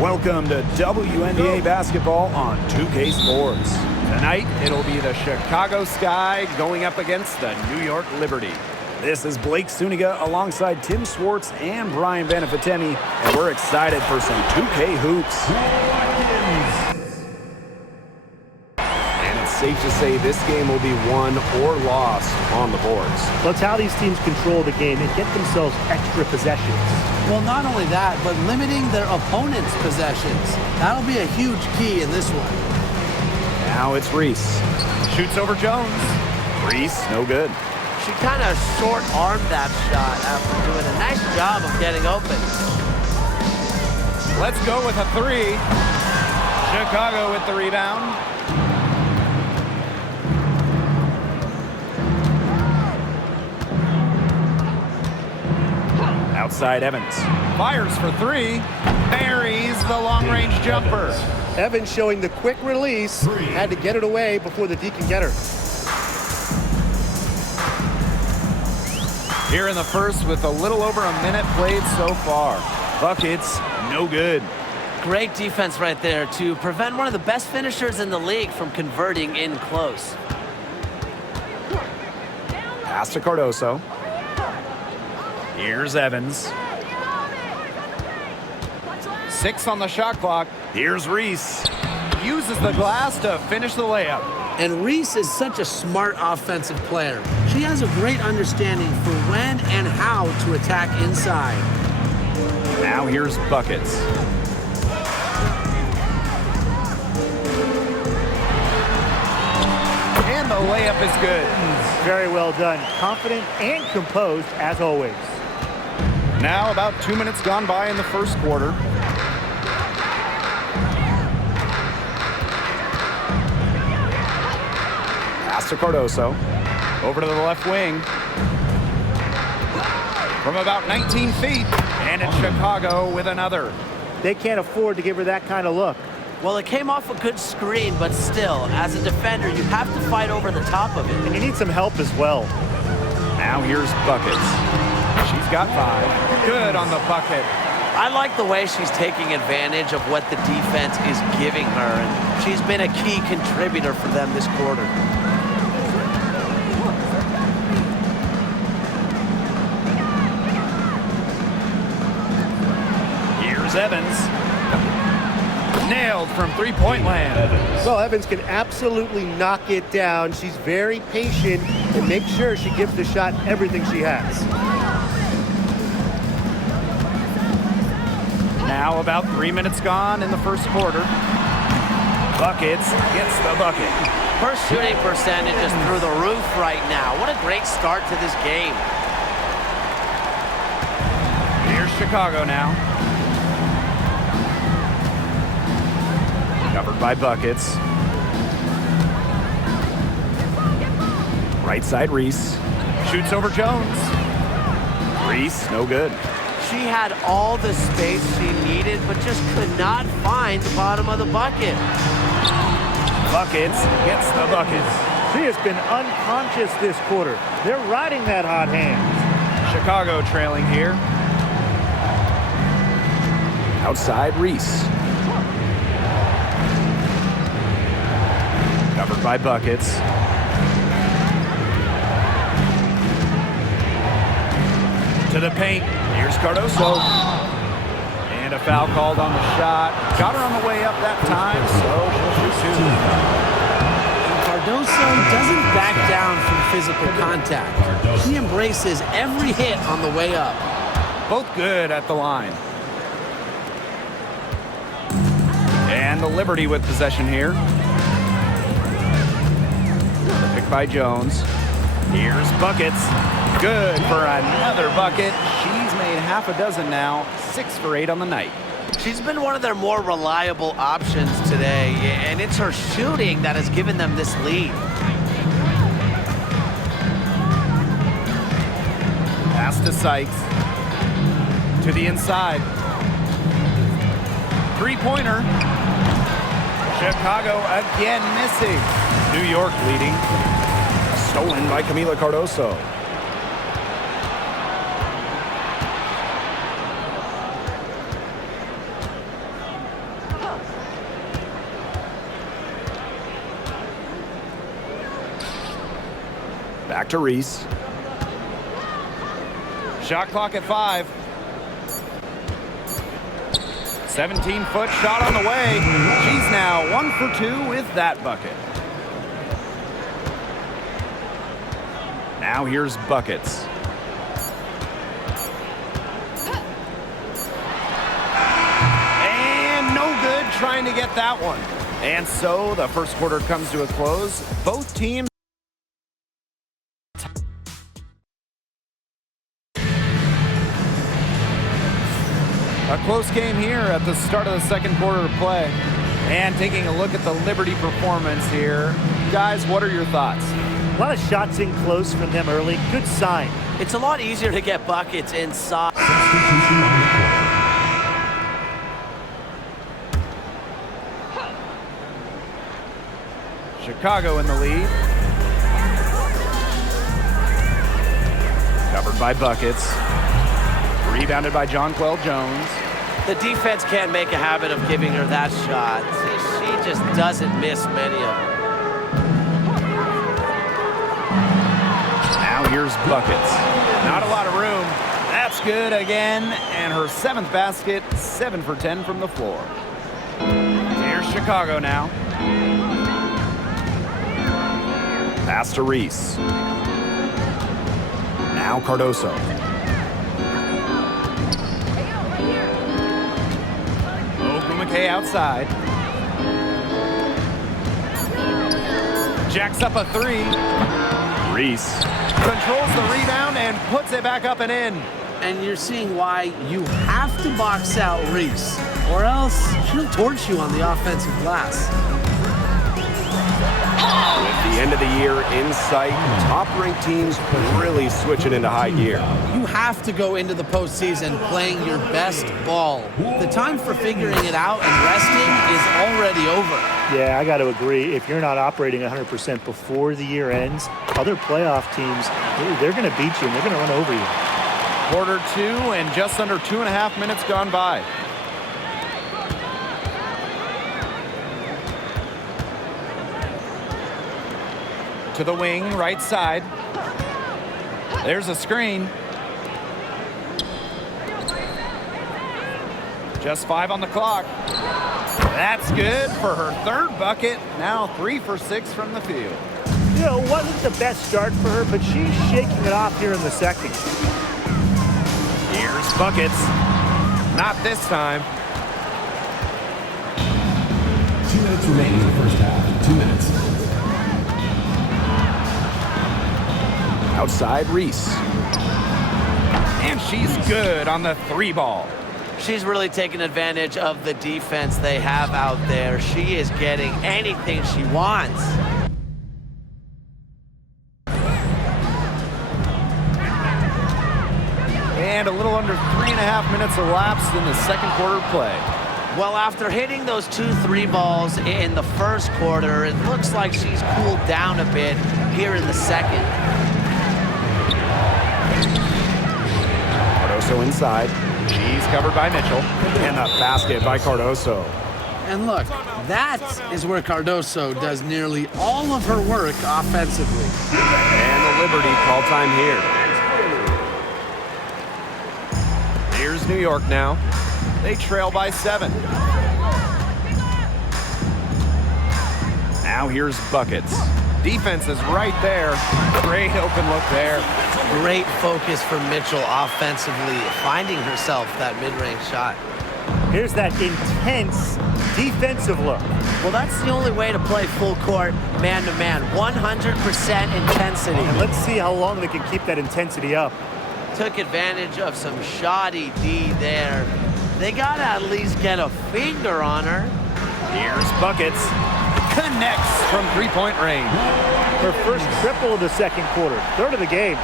Welcome to WNBA basketball on 2K Sports. Tonight, it'll be the Chicago Sky going up against the New York Liberty. This is Blake Suniga alongside Tim Swartz and Brian Benefitemi, and we're excited for some 2K hoops. And it's safe to say this game will be won or lost on the boards. Well, it's how these teams control the game and get themselves extra possessions. Well, not only that, but limiting their opponent's possessions. That'll be a huge key in this one. Now it's Reese. Shoots over Jones. Reese, no good. She kind of short-armed that shot after doing a nice job of getting open. Let's go with a three. Chicago with the rebound. Outside Evans. Fires for three. Buries the long-range jumper. Evans showing the quick release. Had to get it away before the D can get her. Here in the first with a little over a minute played so far. Buckets, no good. Great defense right there to prevent one of the best finishers in the league from converting in close. Pass to Cardoso. Here's Evans. 6 on the shot clock. Here's Reese. Uses the glass to finish the layup. And Reese is such a smart offensive player. She has a great understanding for when and how to attack inside. Now here's Buckets. And the layup is good. Very well done. Confident and composed as always. Now about 2 minutes gone by in the first quarter. Pass to Cardoso. Over to the left wing. From about 19 feet. And it's Chicago with another. They can't afford to give her that kind of look. Well, it came off a good screen, but still, as a defender, you have to fight over the top of it. And you need some help as well. Now here's Buckets. She's got 5. Good on the bucket. I like the way she's taking advantage of what the defense is giving her, and she's been a key contributor for them this quarter. Here's Evans. Nailed from three-point land. Well, Evans can absolutely knock it down. She's very patient and makes sure she gives the shot everything she has. Now about 3 minutes gone in the first quarter. Buckets gets the bucket. Her shooting percentage is through the roof right now. What a great start to this game. Here's Chicago now. Covered by Buckets. Right side Reese. Shoots over Jones. Reese, no good. She had all the space she needed, but just could not find the bottom of the bucket. Buckets gets the bucket. She has been unconscious this quarter. They're riding that hot hand. Chicago trailing here. Outside Reese. Covered by Buckets. To the paint. Here's Cardoso. And a foul called on the shot. Got her on the way up that time, so she'll shoot 2. Cardoso doesn't back down from physical contact. She embraces every hit on the way up. Both good at the line. And the Liberty with possession here. Picked by Jones. Here's Buckets. Good for another bucket. She's made half a dozen now. 6 for 8 on the night. She's been one of their more reliable options today, and it's her shooting that has given them this lead. Pass to Sykes. To the inside. Three-pointer. Chicago again missing. New York leading. Stolen by Camila Cardoso. Back to Reese. Shot clock at 5. 17-foot shot on the way. She's now 1 for 2 with that bucket. Now here's buckets. And no good trying to get that one. And so the first quarter comes to a close. Both teams a close game here at the start of the second quarter of play. And taking a look at the Liberty performance here. Guys, what are your thoughts? A lot of shots in close from them early. Good sign. It's a lot easier to get buckets inside. Chicago in the lead. Covered by buckets. Rebounded by Jonquel Jones. The defense can't make a habit of giving her that shot. She just doesn't miss many of them. Now here's buckets. Not a lot of room. That's good again. And her 7th basket, 7 for 10 from the floor. Here's Chicago now. Pass to Reese. Now Cardoso. Ogumake outside. Jacks up a 3. Reese controls the rebound and puts it back up and in. And you're seeing why you have to box out Reese, or else she'll torch you on the offensive glass. With the end of the year in sight, top-ranked teams really switching into high gear. You have to go into the postseason playing your best ball. The time for figuring it out and resting is already over. Yeah, I got to agree. If you're not operating 100% before the year ends, other playoff teams, they're going to beat you and they're going to run over you. Quarter 2 and just under 2.5 minutes gone by. To the wing, right side. There's a screen. Just 5 on the clock. That's good for her 3rd bucket. Now 3 for 6 from the field. You know, it wasn't the best start for her, but she's shaking it off here in the second. Here's buckets. Not this time. 2 minutes remaining in the first half. 2 minutes. Outside Reese. And she's good on the 3 ball. She's really taking advantage of the defense they have out there. She is getting anything she wants. And a little under 3.5 minutes elapsed in the second quarter play. Well, after hitting those 2 3 balls in the first quarter, it looks like she's cooled down a bit here in the second. Cardoso inside. She's covered by Mitchell. And the basket by Cardoso. And look, that is where Cardoso does nearly all of her work offensively. And the Liberty call time here. Here's New York now. They trail by 7. Now here's buckets. Defense is right there. Great open look there. Great focus from Mitchell offensively, finding herself that mid-range shot. Here's that intense defensive look. Well, that's the only way to play full court, man-to-man. 100% intensity. And let's see how long they can keep that intensity up. Took advantage of some shoddy D there. They gotta at least get a finger on her. Here's buckets. Connects from 3-point range. Her first triple of the second quarter, 3rd of the game.